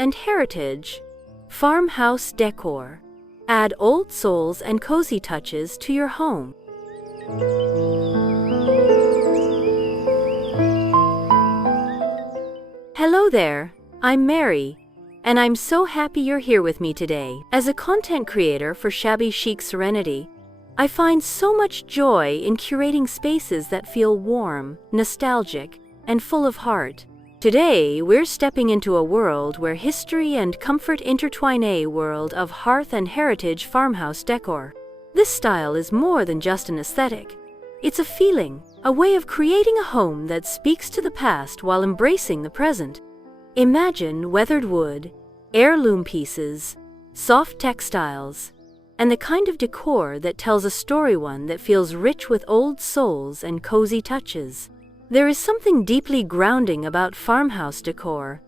and Heritage Farmhouse Decor. Add old souls and cozy touches to your home. Hello there, I'm Mary, and I'm so happy you're here with me today. As a content creator for Shabby Chic Serenity, I find so much joy in curating spaces that feel warm, nostalgic, and full of heart. Today, we're stepping into a world where history and comfort intertwine, a world of Hearth and Heritage Farmhouse Decor. This style is more than just an aesthetic. It's a feeling, a way of creating a home that speaks to the past while embracing the present. Imagine weathered wood, heirloom pieces, soft textiles, and the kind of decor that tells a story, one that feels rich with old souls and cozy touches. There is something deeply grounding about farmhouse decor,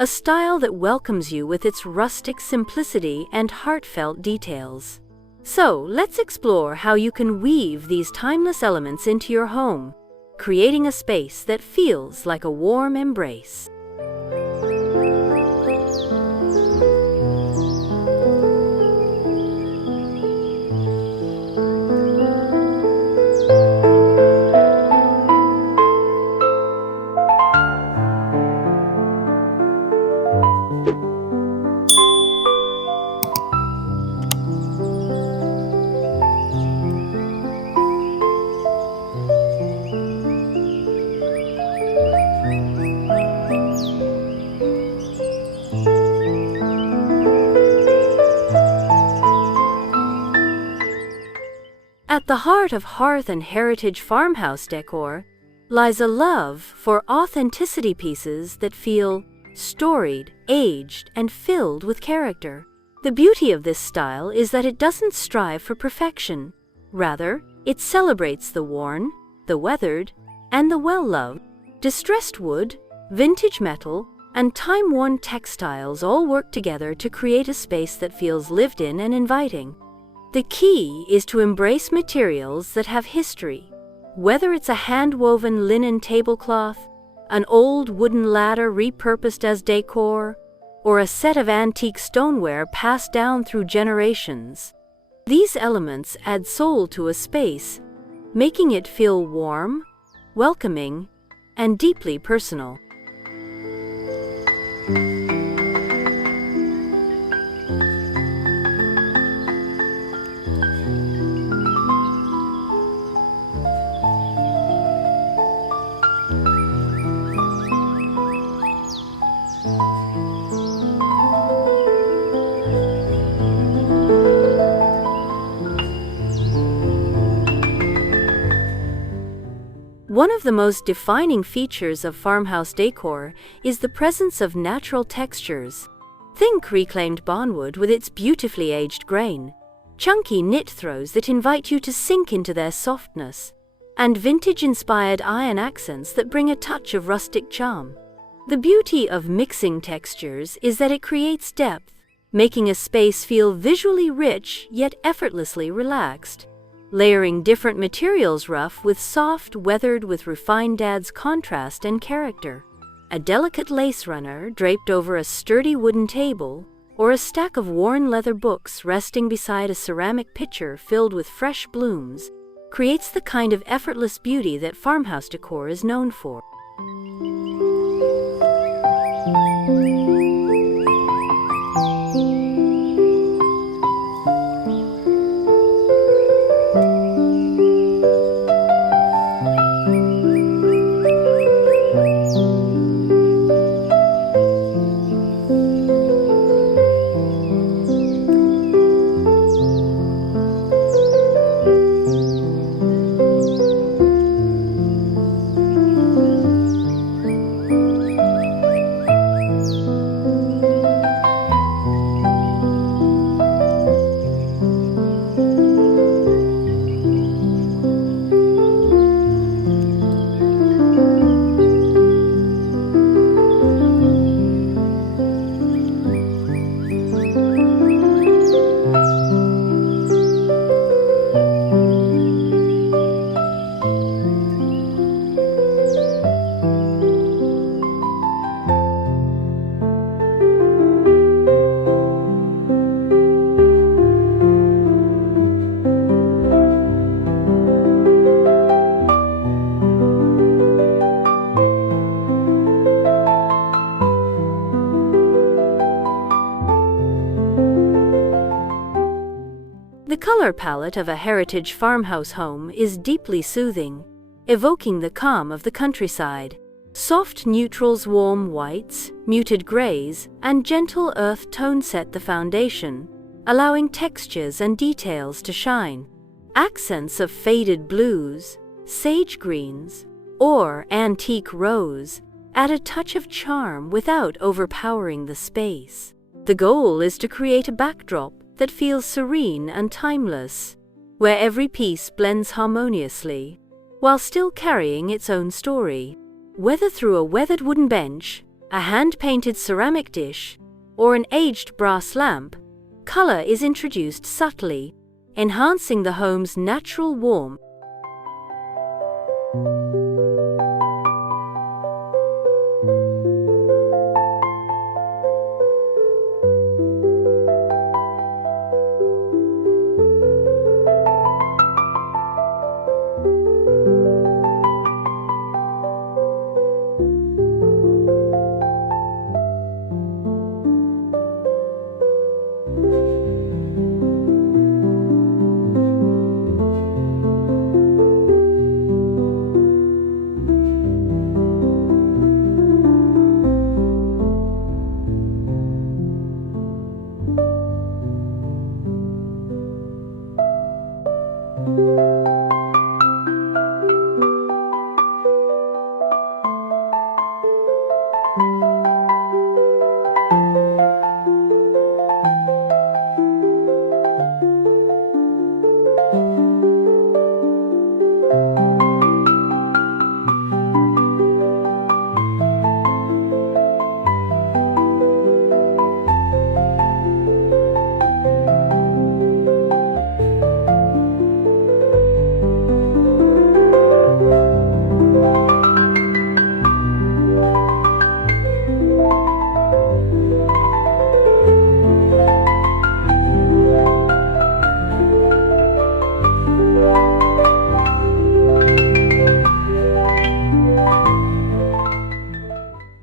a style that welcomes you with its rustic simplicity and heartfelt details. So, let's explore how you can weave these timeless elements into your home, creating a space that feels like a warm embrace. At the heart of Hearth and Heritage Farmhouse Decor lies a love for authenticity, pieces that feel storied, aged, and filled with character. The beauty of this style is that it doesn't strive for perfection. Rather, it celebrates the worn, the weathered, and the well-loved. Distressed wood, vintage metal, and time-worn textiles all work together to create a space that feels lived in and inviting. The key is to embrace materials that have history. Whether it's a hand-woven linen tablecloth, an old wooden ladder repurposed as decor, or a set of antique stoneware passed down through generations, these elements add soul to a space, making it feel warm, welcoming, and deeply personal. One of the most defining features of farmhouse decor is the presence of natural textures. Think reclaimed barnwood with its beautifully aged grain, chunky knit throws that invite you to sink into their softness, and vintage-inspired iron accents that bring a touch of rustic charm. The beauty of mixing textures is that it creates depth, making a space feel visually rich yet effortlessly relaxed. Layering different materials, rough with soft, weathered with refined, adds contrast and character. A delicate lace runner draped over a sturdy wooden table, or a stack of worn leather books resting beside a ceramic pitcher filled with fresh blooms, creates the kind of effortless beauty that farmhouse decor is known for. The color palette of a heritage farmhouse home is deeply soothing, evoking the calm of the countryside. Soft neutrals, warm whites, muted grays, and gentle earth tone set the foundation, allowing textures and details to shine. Accents of faded blues, sage greens, or antique rose add a touch of charm without overpowering the space. The goal is to create a backdrop that feels serene and timeless, where every piece blends harmoniously, while still carrying its own story. Whether through a weathered wooden bench, a hand-painted ceramic dish, or an aged brass lamp, color is introduced subtly, enhancing the home's natural warmth.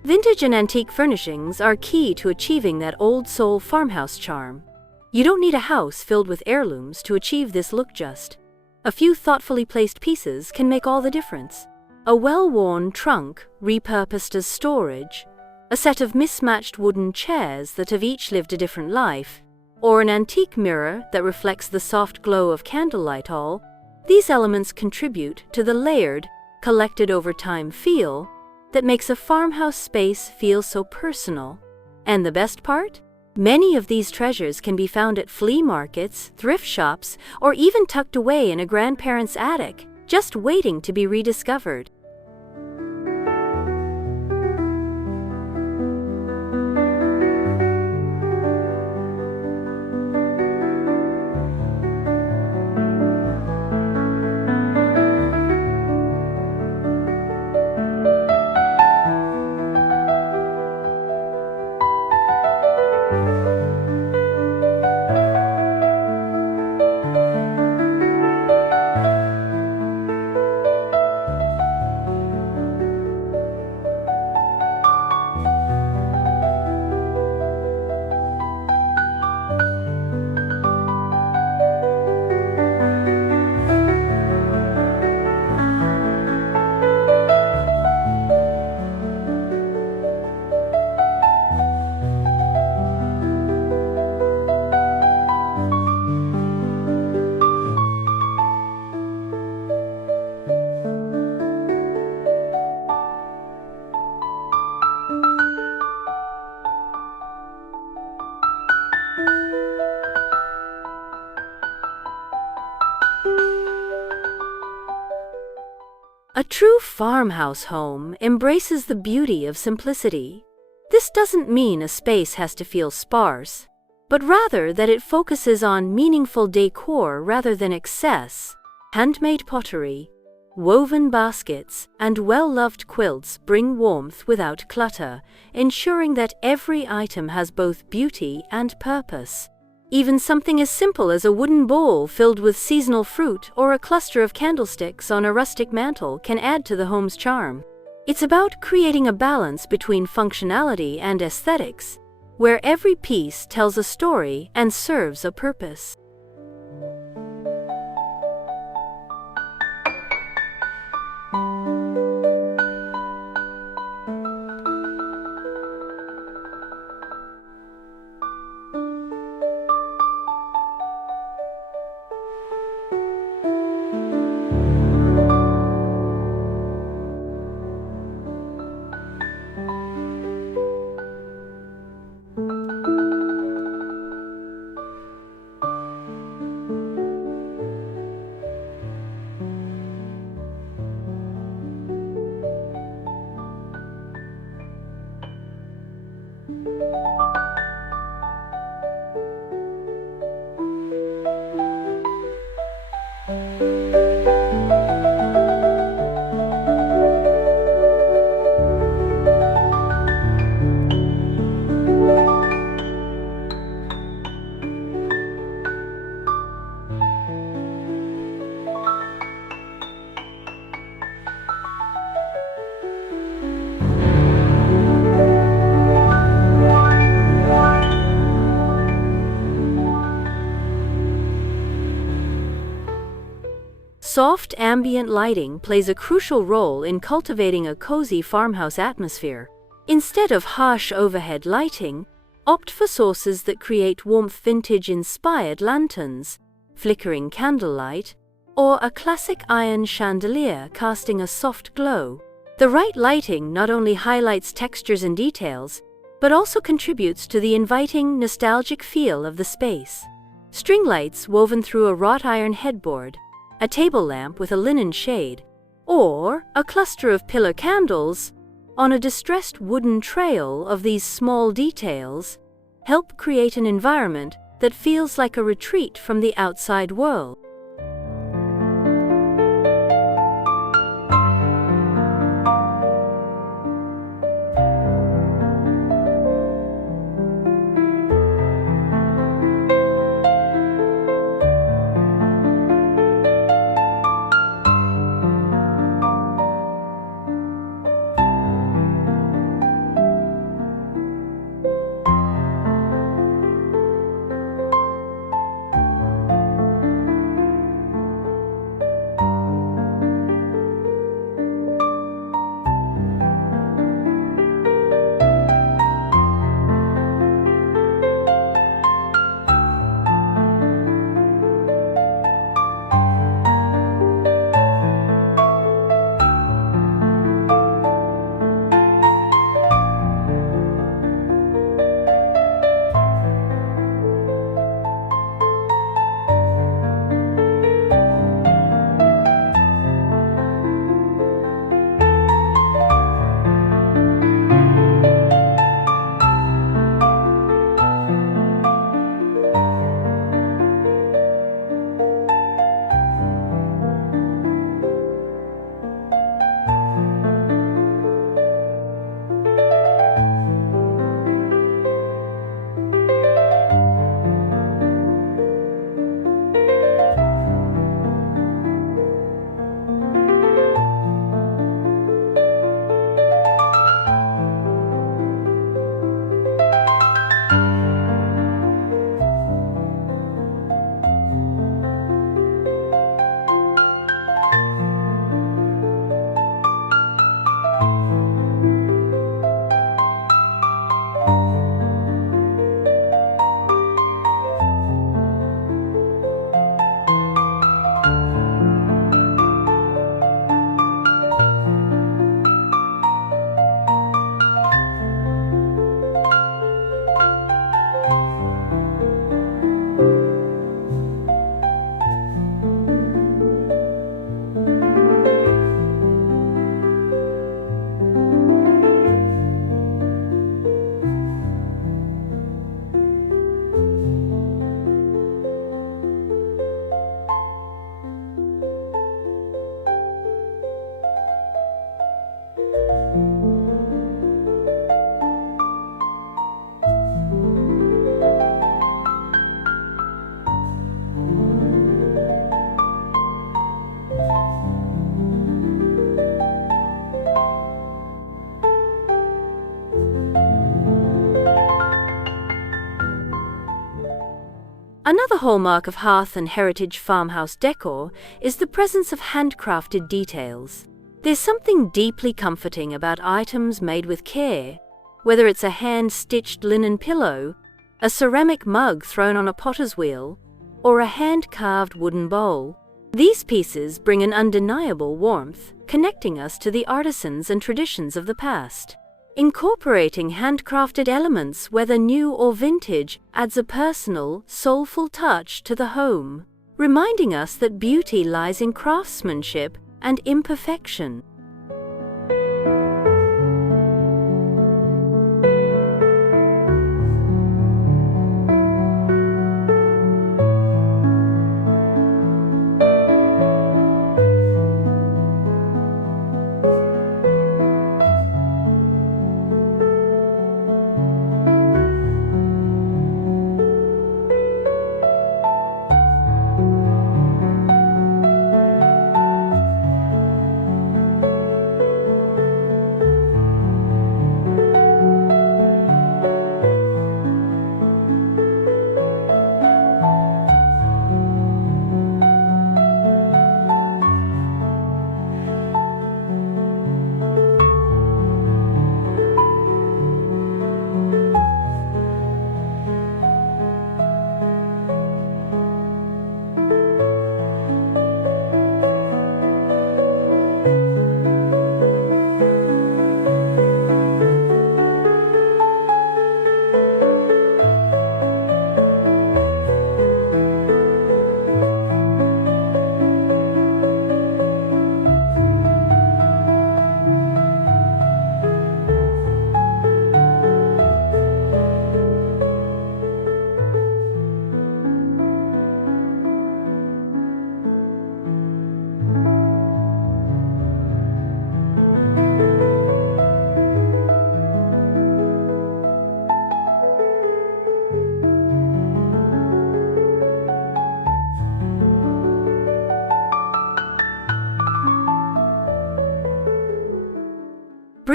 Vintage and antique furnishings are key to achieving that old soul farmhouse charm. You don't need a house filled with heirlooms to achieve this look. Just a few thoughtfully placed pieces can make all the difference. A well-worn trunk repurposed as storage, a set of mismatched wooden chairs that have each lived a different life, or an antique mirror that reflects the soft glow of candlelight. All these elements contribute to the layered, collected over time feel that makes a farmhouse space feel so personal. And the best part? Many of these treasures can be found at flea markets, thrift shops, or even tucked away in a grandparent's attic, just waiting to be rediscovered. A true farmhouse home embraces the beauty of simplicity. This doesn't mean a space has to feel sparse, but rather that it focuses on meaningful decor rather than excess. Handmade pottery, woven baskets, and well-loved quilts bring warmth without clutter, ensuring that every item has both beauty and purpose. Even something as simple as a wooden bowl filled with seasonal fruit or a cluster of candlesticks on a rustic mantel can add to the home's charm. It's about creating a balance between functionality and aesthetics, where every piece tells a story and serves a purpose. Soft ambient lighting plays a crucial role in cultivating a cozy farmhouse atmosphere. Instead of harsh overhead lighting, opt for sources that create warmth: vintage-inspired lanterns, flickering candlelight, or a classic iron chandelier casting a soft glow. The right lighting not only highlights textures and details, but also contributes to the inviting, nostalgic feel of the space. String lights woven through a wrought iron headboard, a table lamp with a linen shade, or a cluster of pillar candles on a distressed wooden trail of these small details help create an environment that feels like a retreat from the outside world. Another hallmark of Hearth and Heritage Farmhouse decor is the presence of handcrafted details. There's something deeply comforting about items made with care, whether it's a hand-stitched linen pillow, a ceramic mug thrown on a potter's wheel, or a hand-carved wooden bowl. These pieces bring an undeniable warmth, connecting us to the artisans and traditions of the past. Incorporating handcrafted elements, whether new or vintage, adds a personal, soulful touch to the home, reminding us that beauty lies in craftsmanship and imperfection.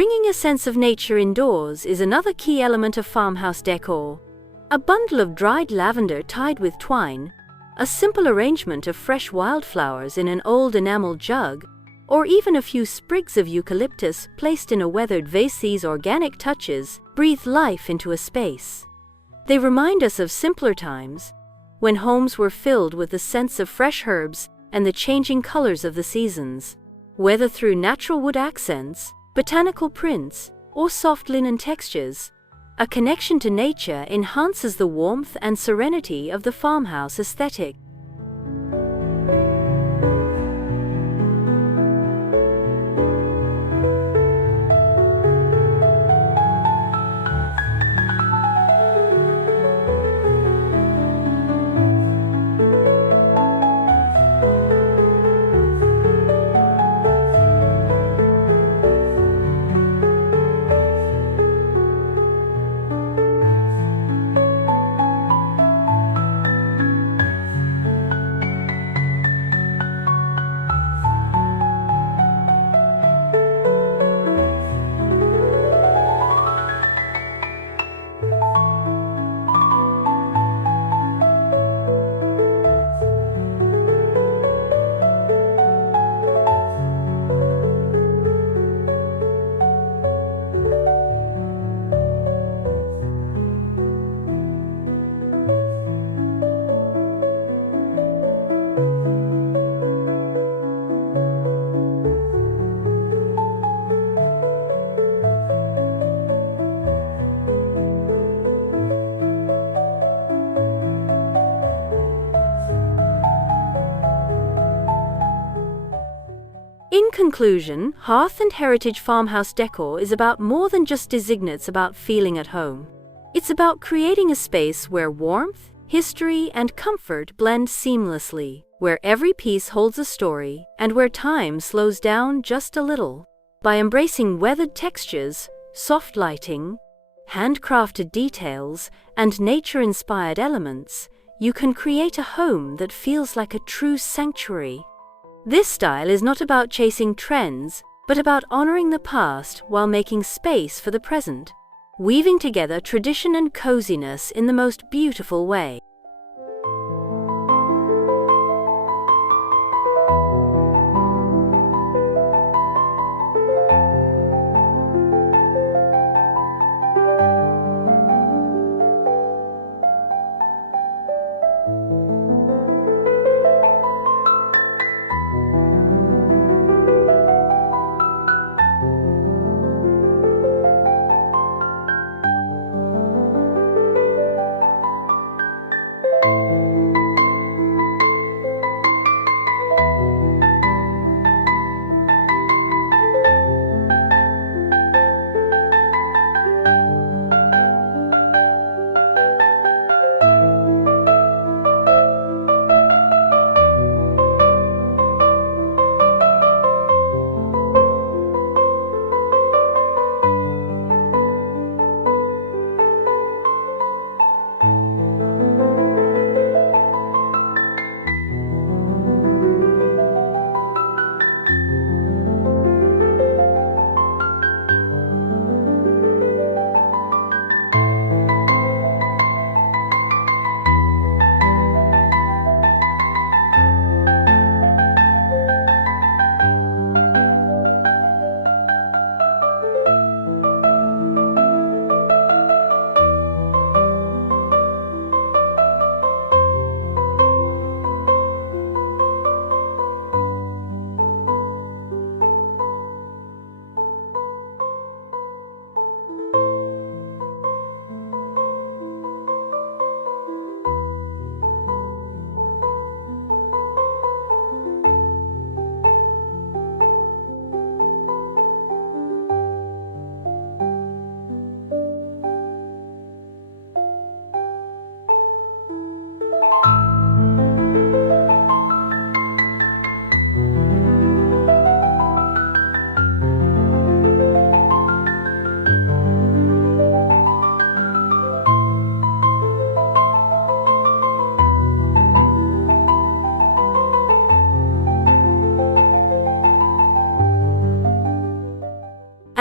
Bringing a sense of nature indoors is another key element of farmhouse decor. A bundle of dried lavender tied with twine, a simple arrangement of fresh wildflowers in an old enamel jug, or even a few sprigs of eucalyptus placed in a weathered vase. These organic touches breathe life into a space. They remind us of simpler times, when homes were filled with the scents of fresh herbs and the changing colors of the seasons. Whether through natural wood accents, botanical prints, or soft linen textures, a connection to nature enhances the warmth and serenity of the farmhouse aesthetic. In conclusion, Hearth and Heritage Farmhouse Decor is about more than just design. It's about feeling at home. It's about creating a space where warmth, history, and comfort blend seamlessly, where every piece holds a story, and where time slows down just a little. By embracing weathered textures, soft lighting, handcrafted details, and nature-inspired elements, you can create a home that feels like a true sanctuary. This style is not about chasing trends, but about honoring the past while making space for the present, weaving together tradition and coziness in the most beautiful way.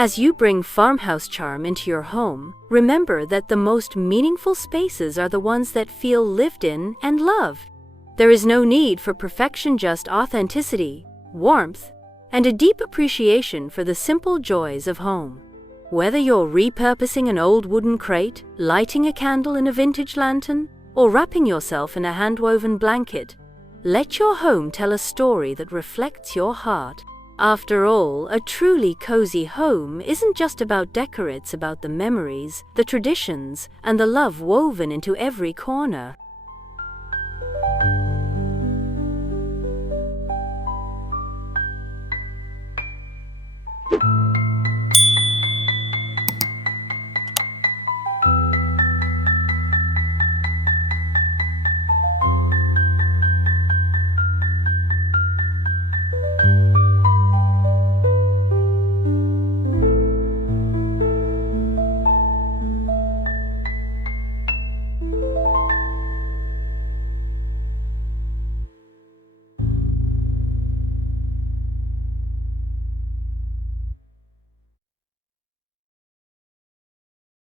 As you bring farmhouse charm into your home, remember that the most meaningful spaces are the ones that feel lived in and loved. There is no need for perfection, just authenticity, warmth, and a deep appreciation for the simple joys of home. Whether you're repurposing an old wooden crate, lighting a candle in a vintage lantern, or wrapping yourself in a hand-woven blanket, let your home tell a story that reflects your heart. After all, a truly cozy home isn't just about decor, it's about the memories, the traditions, and the love woven into every corner.